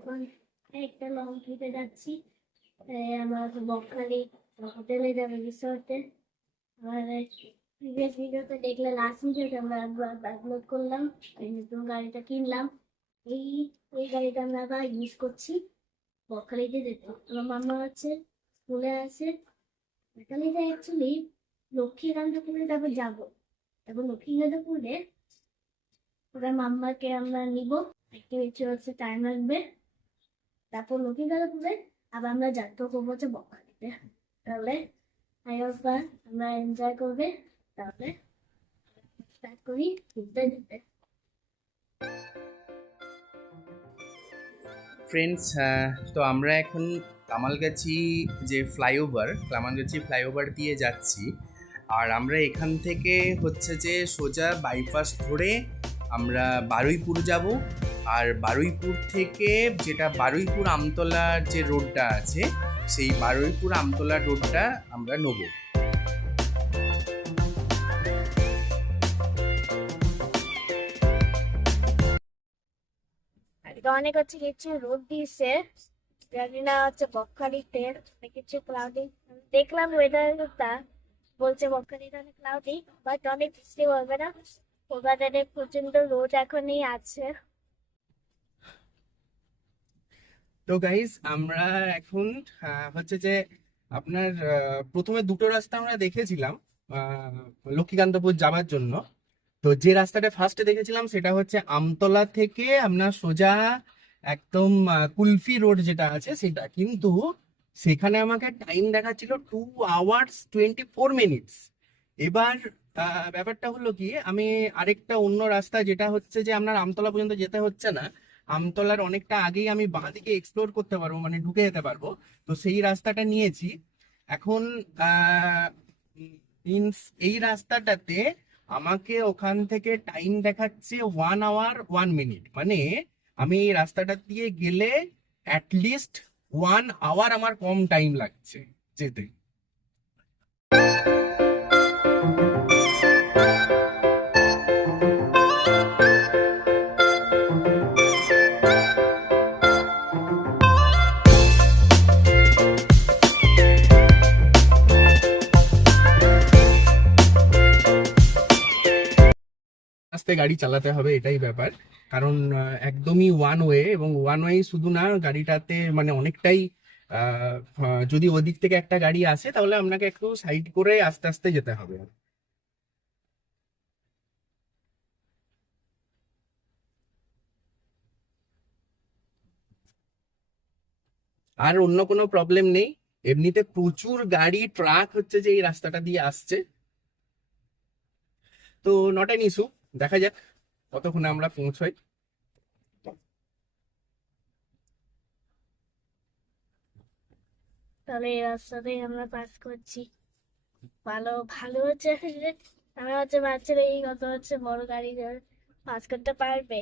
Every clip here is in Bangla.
এখন একটা লং ট্রিপে যাচ্ছি। আমরা বকখালি হোটেলে যাবো, রিসোর্টে। আমার প্রিভিয়াস ভিডিওতে দেখলে, লাস্ট ভিডিওতে আমরা আপলোড করলাম, এই নতুন গাড়িটা কিনলাম। এই এই গাড়িটা আমরা আবার ইউজ করছি বকখালিতে যেতে। আমার মামা আছে, স্কুলে আছে। বকখালিতে অ্যাকচুয়ালি লক্ষ্মীকান্তপুরে তারপর যাবো। তারপর লক্ষ্মীকান্তপুরে ওরা মাম্মাকে আমরা নিব, একটু ইচ্ছে হচ্ছে টাইম লাগবে। তারপর লক্ষ্মীকান্তপুরে আবার আমরা যাত্রা করবো হচ্ছে বকখালিতে। তাহলে আমরা এনজয় করবে। তাহলে স্টার্ট করি ঘুরতে যেতে। ফ্রেন্ডস, তো আমরা এখন কামালগাছি যে কামালগাছি ফ্লাইওভার দিয়ে যাচ্ছি। আর আমরা এখান থেকে হচ্ছে যে সোজা বাইপাস ধরে আমরা বারুইপুর যাব। আর বারুইপুর থেকে যেটা বারুইপুর আমতলার যে রোডটা আছে, সেই বারুইপুর আমতলা রোডটা আমরা নেব। অনেক হচ্ছে কিছু রোদ দিয়েছে, জানি না হচ্ছে বকখালিতে কিছু ক্লাউডি। দেখলাম ওয়েদারটা বলছে বকখালিতে অনেক ক্লাউডি, বাট অনেক বৃষ্টি হবে না। ওভারডে প্রচন্ড রোদ এখনই আছে। তো গাইস, আমরা এখন হচ্ছে যে আপনার প্রথমে দুটো রাস্তা আমরা দেখেছিলাম লক্ষ্মীকান্তপুর যাওয়ার জন্য। তো যে রাস্তাটা ফার্স্টে দেখেছিলাম সেটা হচ্ছে আমতলা থেকে আমরা সোজা একদম কুলফি রোড যেটা আছে সেটা, কিন্তু সেখানে আমাকে টাইম দেখাচ্ছিল 2 hours 24 minutes। এবার ব্যাপারটা হলো কি, আমি আরেকটা অন্য রাস্তা যেটা হচ্ছে যে আপনার আমতলা পর্যন্ত যেতে হচ্ছে না, আমতলার অনেকটা আগেই আমি বাঁ দিকে এক্সপ্লোর করতে পারবো, মানে ঢুকে যেতে পারবো। তো সেই রাস্তাটা নিয়েছি এখন। মিনস এই রাস্তাটাতে আমাকে ওখান থেকে টাইম দেখাচ্ছে 1 hour 1 minute, মানে আমি এই রাস্তাটা দিয়ে গেলে অ্যাটলিস্ট 1 hour আমার কম টাইম লাগছে যেতে। আস্তে গাড়ি চালাতে হবে, এটাই ব্যাপার। কারণ একদমই ওয়ান ওয়ে, এবং ওয়ান ওয়ে শুধু না, গাড়িটাতে মানে অনেকটাই যদি ওদিক থেকে একটা গাড়ি আসে তাহলে আপনাকে একটু সাইড করে আস্তে আস্তে যেতে হবে। আর অন্য কোনো প্রবলেম নেই, এমনিতে প্রচুর গাড়ি ট্রাক হচ্ছে যে এই রাস্তাটা দিয়ে আসছে। তো নট অ্যান ইস্যু, দেখা যাক কতক্ষণে আমরা পৌঁছাই। তাহলে এই রাস্তাতেই আমরা পাস করছি। ভালো ভালো হচ্ছে যে আমরা হচ্ছে বাচ্চারা এই কত হচ্ছে বড় গাড়ি পাস করতে পারবে,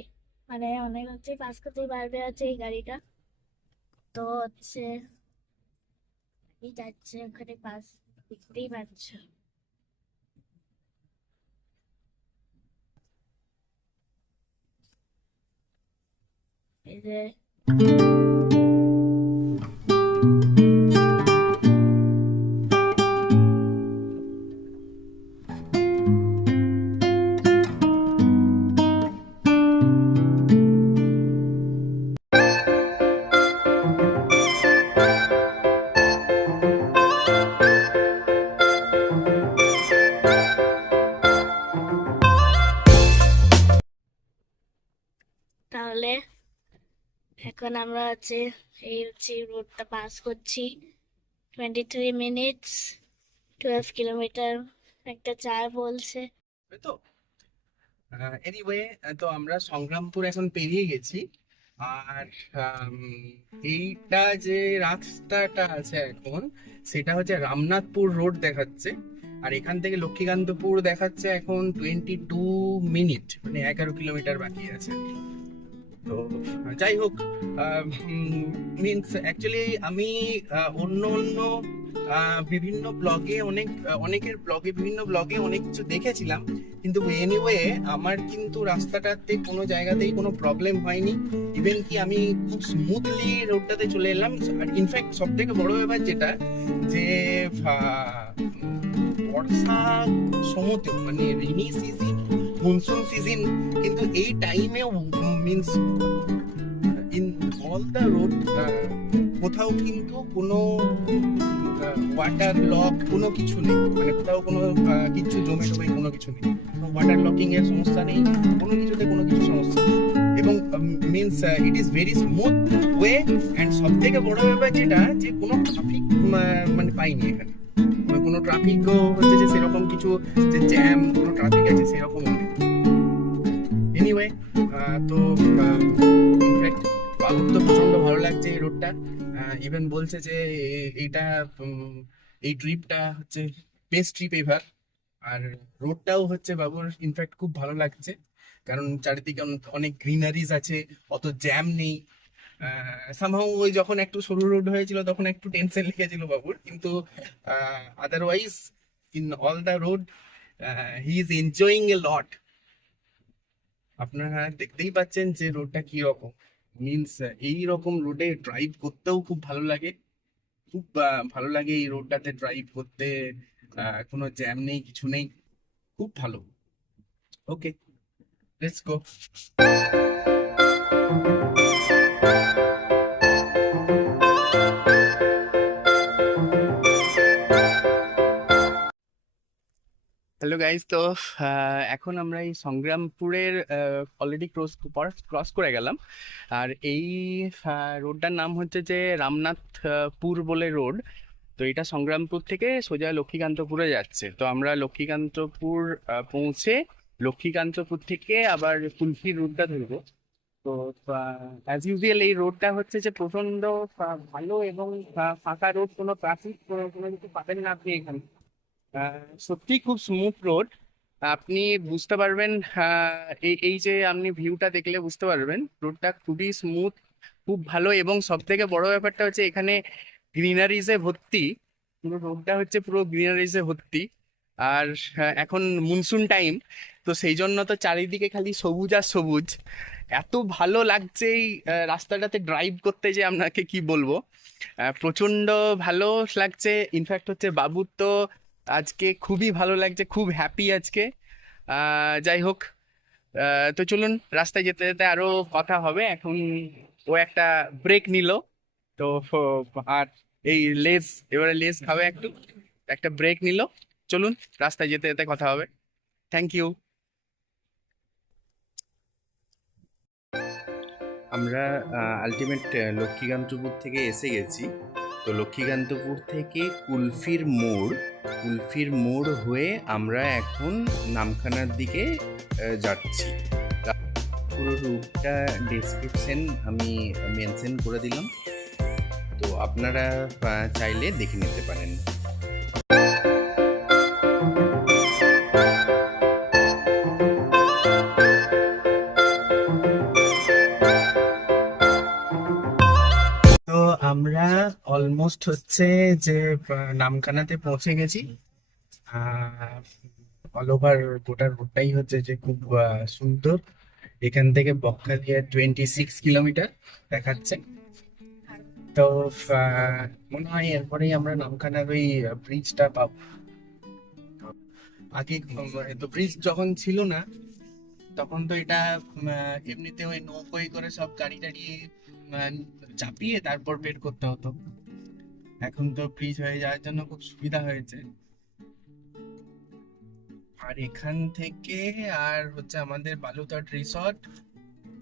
মানে অনেক হচ্ছে পাস করতে পারবে হচ্ছে এই গাড়িটা। তো হচ্ছে এই যাচ্ছে ওখানে পাস, দেখতেই পাচ্ছ। এই যে তাহলে এখন আমরা হচ্ছে এই হচ্ছে রোডটা পাস করছি। 23 minutes 12 কিলোমিটার একটা চার বলছে। তো এনিওয়ে, তো আমরা সংগ্রামপুর এখন পেরিয়ে গেছি। আর এইটা যে রাস্তাটা আছে এখন, সেটা হচ্ছে রামনাথপুর রোড দেখাচ্ছে। আর এখান থেকে লক্ষ্মীকান্তপুর দেখাচ্ছে এখন 22 মিনিট, মানে 11 কিলোমিটার বাকি আছে। তো যাই হোক, মিনস অ্যাকচুয়ালি আমি অন্য অন্য বিভিন্ন ব্লগে অনেকের ব্লগে বিভিন্ন ব্লগে অনেক কিছু দেখেছিলাম, কিন্তু এনিওয়ে আমার কিন্তু রাস্তাটাতে কোনো জায়গাতেই কোনো প্রবলেম হয়নি। ইভেন কি আমি খুব স্মুথলি রোডটাতে চলে এলাম। আর ইনফ্যাক্ট সব থেকে বড় ব্যাপার যেটা, যে বর্ষা সময়তেও মানে রেনি সিজন, মনসুন সিজন, কিন্তু এই টাইমেও means in all the road কোথাও কিন্তু কোনো ওয়াটার লক কোনো কিছু নেই, মানে কোথাও কোনো কিছু জমে টমে কোনো কিছু নেই, ওয়াটার লকিং এর সমস্যা নেই, কোনো কিছুতে কোনো কিছু সমস্যা নেই। এবং means it is very smooth way. And সব থেকে বড় ব্যাপার যেটা, যে কোনো ট্রাফিক মানে পাইনি এখানে, মানে কোনো ট্রাফিকও হচ্ছে যে সেরকম কিছু যে জ্যাম কোনো ট্রাফিক আছে সেরকম নেই। এনিওয়ে, তো ইনফ্যাক্ট বাবুর তো প্রচন্ড ভালো লাগছে এই রোডটা। ইভেন বলছে যে এইটা এই ট্রিপটা হচ্ছে বেস্ট ট্রিপ এভার। আর রোডটাও হচ্ছে বাবুর ইনফ্যাক্ট খুব ভালো লাগছে, কারণ চারিদিকে অনেক গ্রিনারিজ আছে, অত জ্যাম নেই। সামহাউ ওই যখন একটু সরু রোড হয়েছিল তখন একটু টেনশন লেগেছিল বাবুর, কিন্তু otherwise in all the road he is enjoying a lot. আপনারা দেখতেই পাচ্ছেন যে রোডটা কি রকম। মিনস এই রকম রোডে ড্রাইভ করতেও খুব ভালো লাগে, খুব ভালো লাগে এই রোডটাতে ড্রাইভ করতে। কোনো জ্যাম নেই, কিছু নেই, খুব ভালো। ওকে, লেটস গো। হ্যালো গাইজ, তো এখন আমরা এই সংগ্রামপুরের অলরেডি ক্রস করে গেলাম। আর এই রোডটার নাম হচ্ছে যে রামনাথপুর বলে রোড। তো এটা সংগ্রামপুর থেকে সোজা লক্ষ্মীকান্তপুরে যাচ্ছে। তো আমরা লক্ষ্মীকান্তপুর পৌঁছে লক্ষ্মীকান্তপুর থেকে আবার কুলফির রোডটা ধরবো। তো অ্যাজ ইউজুয়াল এই রোডটা হচ্ছে যে প্রচন্ড ভালো এবং ফাঁকা রোড, কোনো ট্রাফিক কোনো কিছু পাবেন না আপনি এখানে। সত্যি খুব স্মুথ রোড। আপনি বুঝতে পারবেন, এই যে আপনি ভিউটা দেখলে বুঝতে পারবেন রোডটা খুবই স্মুথ, খুব ভালো। এবং সব থেকে বড় ব্যাপারটা হচ্ছে এখানে গ্রিনারিজে ভর্তি, পুরো রোডটা হচ্ছে পুরো গ্রিনারিজে ভর্তি। আর এখন মনসুন টাইম, তো সেই জন্য তো চারিদিকে খালি সবুজ আর সবুজ। এত ভালো লাগছে এই রাস্তাটাতে ড্রাইভ করতে যে আপনাকে কি বলবো, প্রচন্ড ভালো লাগছে। ইনফ্যাক্ট হচ্ছে বাবুর তো আজকে খুবই ভালো লাগছে, খুব হ্যাপি আজকে। যাই হোক, তো চলুন রাস্তায় যেতে যেতে আরো কথা হবে। এখন ও একটা ব্রেক নিল, তো আর এই এবারে লেস খাবে, একটা ব্রেক নিল। চলুন রাস্তায় যেতে যেতে কথা হবে। Thank you. আমরা আলটিমেট লক্ষ্মীকান্তপুর থেকে এসে গেছি। তো লক্ষ্মীকান্তপুর থেকে কুলফির মোড় হয়ে আমরা এখন নামখানার দিকে যাচ্ছি। পুরো রুটটা ডেসক্রিপশন আমি মেনশন করে দিলাম, তো আপনারা চাইলে দেখে নিতে পারেন। তো আমরা অলমোস্ট হচ্ছে যে নামখানাতে পৌঁছে গেছি। অল ওভার গোটা রোডটাই হচ্ছে যে খুব সুন্দর। এখান থেকে বকখালিয়া 26 কিলোমিটার দেখাচ্ছে। তো মনে হয় এরপরেই আমরা নামখানার ওই ব্রিজটা পাবো। আগে তো ব্রিজ যখন ছিল না তখন তো এটা এমনিতে ওই নৌকোয় করে সব গাড়ি টাড়ি চাপিয়ে তারপর বের করতে হতো। এখন তো ব্রিজ হয়ে যাওয়ার জন্য খুব সুবিধা হয়েছে। আর এখান থেকে আর হচ্ছে আমাদের বালুতট রিসর্ট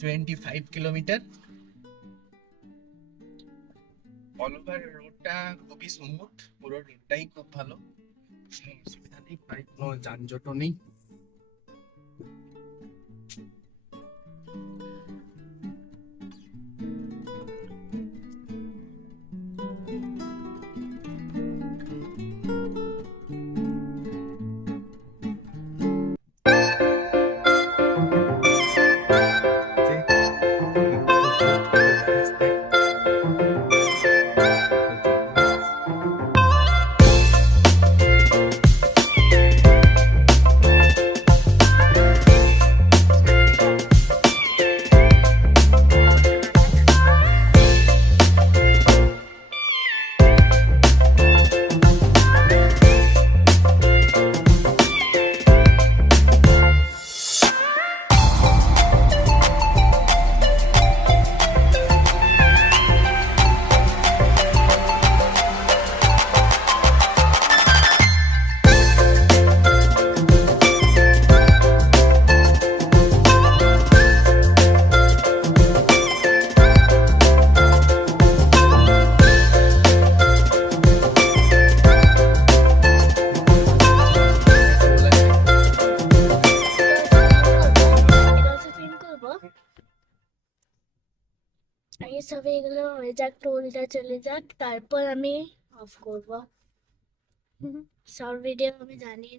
25 কিলোমিটার। অল ওভার রোডটা খুবই স্মুথ, পুরো রোডটাই খুব ভালো, অসুবিধা নেই, প্রায় কোনো যানজটও নেই। সবে এগুলো হয়ে যাক, টোলটা চলে যাক, তারপর আমি অফ করব। শর্ট ভিডিও আমি জানি।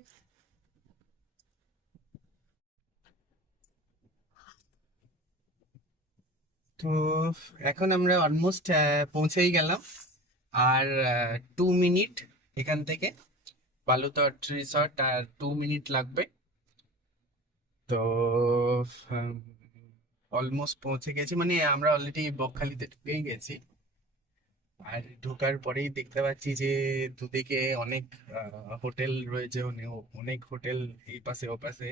তো এখন আমরা অলমোস্ট পৌঁছেই গেলাম। আর 2 মিনিট এখান থেকে বালুতট রিসর্ট, আর 2 মিনিট লাগবে। তো অলমোস্ট পৌঁছে গেছি, মানে আমরা অলরেডি বকখালিতে ঢুকেই গেছি। আর ঢোকার পরেই দেখতে পাচ্ছি যে দুদিকে অনেক হোটেল রয়েছে, অনেক হোটেল এই পাশে ও পাশে,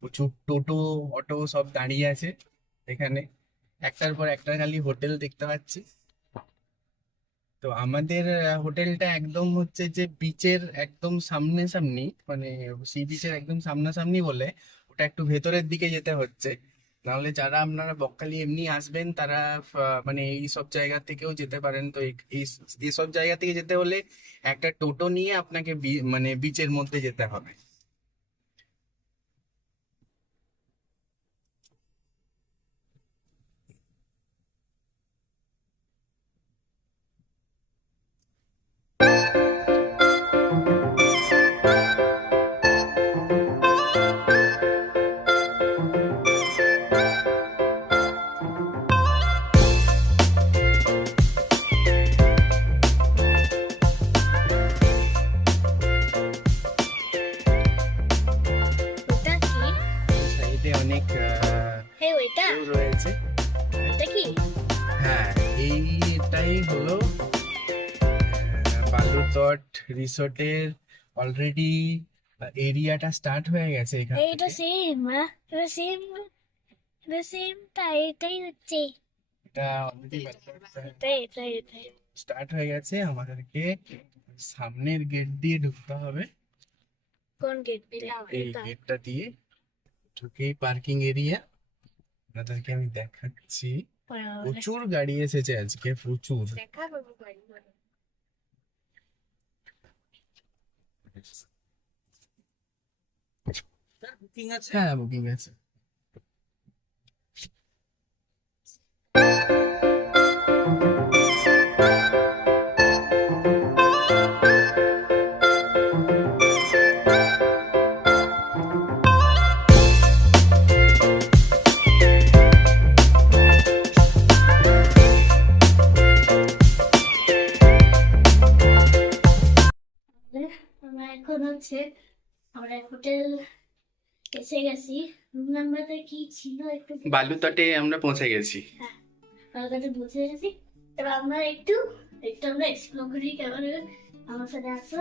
প্রচুর টোটো অটো সব দাঁড়িয়ে আছে এখানে, একটার পর একটা খালি হোটেল দেখতে পাচ্ছি। তো আমাদের হোটেলটা একদম হচ্ছে যে বিচের একদম সামনাসামনি, মানে সি বিচের একদম সামনাসামনি বলে ওটা একটু ভেতরের দিকে যেতে হচ্ছে। নাহলে যারা আপনারা বকখালি এমনি আসবেন তারা মানে এই সব জায়গা থেকেও যেতে পারেন। তো এইসব জায়গা থেকে যেতে হলে একটা টোটো নিয়ে আপনাকে মানে বিচের মধ্যে যেতে হবে। ওটা কি? সাইডে অনেক হ্যাঁ ওইটা, view রয়েছে। ওটা কি? হ্যাঁ, এইটাই হলো বালুতট রিসোর্টের অলরেডি এরিয়াটা স্টার্ট হয়ে গেছে এখান এইটা থেকে। সেম, এটা সেম, এটা সেম, তাই এটাই হচ্ছে, এটা অলরেডি এটাই এটাই এটাই। স্টার্ট হয়ে গেছে। আমাদেরকে সামনের গেট দিয়ে ঢুকতে হবে। কোন গেট? এই গেটটা দিয়ে ঢুকেই পার্কিং এরিয়া। আপনাদেরকে আমি দেখাচ্ছি, প্রচুর গাড়ি এসেছে আজকে, প্রচুর। দেখা করবো গাড়ি। বুকিং আছে? হ্যাঁ, বুকিং আছে। আমরা এখন হচ্ছে আমরা হোটেল এসে গেছি। রুম নাম্বারটা কি ছিল একটু? বালুতটে আমরা পৌঁছে গেছি। হ্যাঁ, কালকাটা বুঝে গেছি। এবার আমরা একটু একটু আমরা এক্সপ্লোর করি। কেমন আমার সাথে আসো।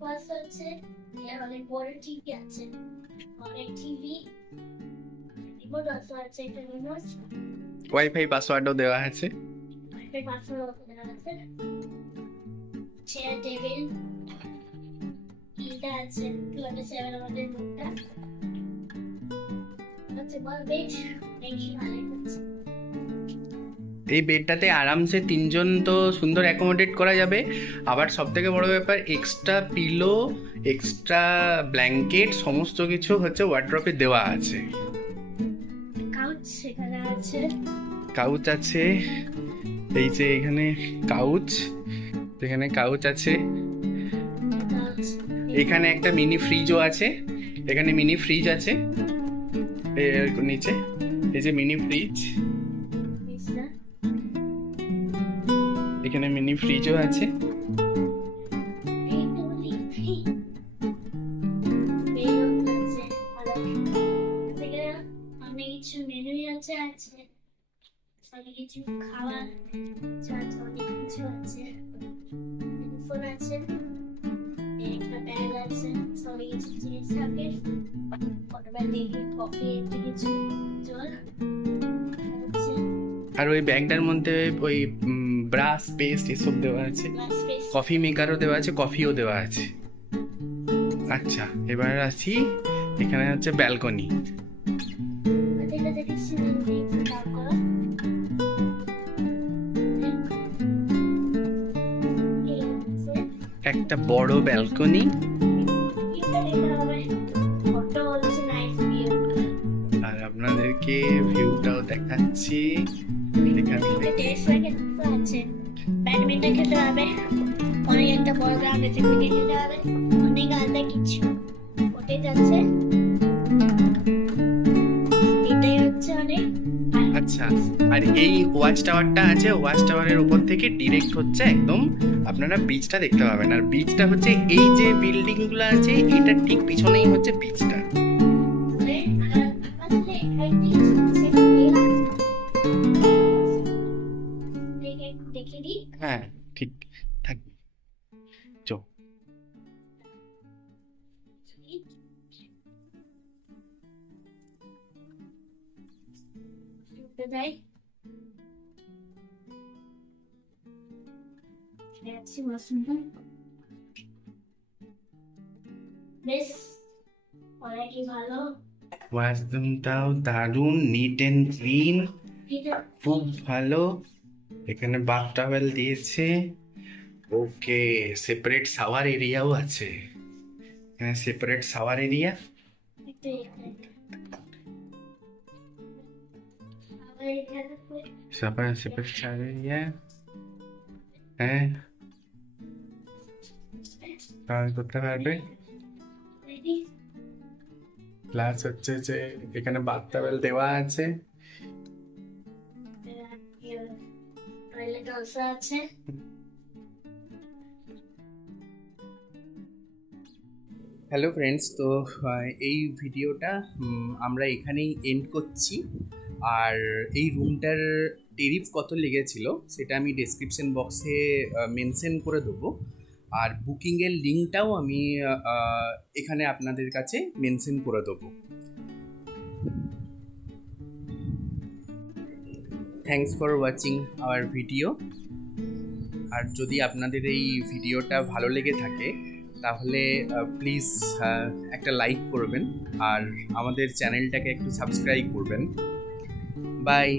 পাশ হচ্ছে অনেক বড় টিভি আছে, অনেক টিভি, রিমোট আছে একটা রিমোট, ওয়াইফাই পাসওয়ার্ডও দেওয়া আছে। একটা পাসওয়ার্ড দেওয়া আছে, চেয়ার টেবিল এটা আছে, 27 আমাদের রুমটা হচ্ছে বড় বেড, বেশি ভালো হচ্ছে। এই বেডটাতে আরামসে 3 জন তো সুন্দর অ্যাকোমোডেট করা যাবে। আবার সব থেকে বড় ব্যাপার, এক্সট্রা পিলো, এক্সট্রা ব্ল্যাঙ্কেট সমস্ত কিছু হচ্ছে ওয়ার্ড্রপে দেওয়া আছে। কাউচ সেখানে আছে, কাউচ আছে, এই যে এখানে কাউচ, এখানে কাউচ আছে। এখানে একটা মিনি ফ্রিজও আছে, এখানে মিনি ফ্রিজ আছে এর নিচে, এই যে মিনি ফ্রিজ, এখানে মিনি ফ্রিজও আছে। অনেক কিছু মেনু আছে, অনেক কিছু খাবার অনেক কিছু আছে, ফোন আছে, একটা ব্যাগ আছে, সব কিছু জিনিস থাকে, অটোমেটিক কফি, কিছু জল আছে। আর ওই ব্যাগটার মধ্যে ওই ব্রাশ পেস্ট এসব দেওয়া আছে, কফি মেকারও দেওয়া আছে, কফিও দেওয়া আছে। আচ্ছা, এবার আসি, এখানে হচ্ছে ব্যালকনি। একটা বড় ব্যালকনি, আর আপনাদেরকে আপনাদেরকে ভিউটাও দেখাচ্ছি। এখান থেকে আছে ব্যাডমিন্টন খেলতে হবে, অনেক একটা বড় গ্রাউন্ড আছে, ক্রিকেট খেলতে হবে, অনেক আলাদা কিছু ওঠে যাচ্ছে। এটাই হচ্ছে অনেক। আচ্ছা, আর এই ওয়াচ টাওয়ারটা আছে, ওয়াচ টাওয়ারের উপর থেকে ডিরেক্ট হচ্ছে একদম আপনারা বিচটা দেখতে পাবেন। আর বিচটা হচ্ছে এই যে বিল্ডিং গুলো আছে এটা ঠিক পিছনেই হচ্ছে বিচটা। দেখে দিই। হ্যাঁ ঠিক থাক, চো। যাই বেশ অনেকই ভালো। ওয়াশরুমটাও দারুণ, নিট অ্যান্ড ক্লিন, খুব ভালো। এখানে বাথ টাওয়েল দিয়েছে। ওকে, সেপারেট শাওয়ার এরিয়াও আছে, এখানে separate shower area. Separate shower area. হ্যাঁ, শাওয়ার করতে পারবে। প্লাস হচ্ছে যে এখানে বাথ টাওয়েল দেওয়া আছে। টয়লেট অলসো আছে। হ্যালো ফ্রেন্ডস, তো এই ভিডিওটা আমরা এখানেই এন্ড করছি। আর এই রুমটার টেরিফ কত লেগেছিল সেটা আমি ডেসক্রিপশন বক্সে মেনশন করে দেবো। আর বুকিংয়ের লিঙ্কটাও আমি এখানে আপনাদের কাছে মেনশন করে দেবো। Thanks for watching our video. আর যদি আপনাদের এই ভিডিওটা ভালো লেগে থাকে তাহলে প্লিজ একটা লাইক করবেন আর আমাদের চ্যানেলটাকে একটু সাবস্ক্রাইব করবেন। বাই।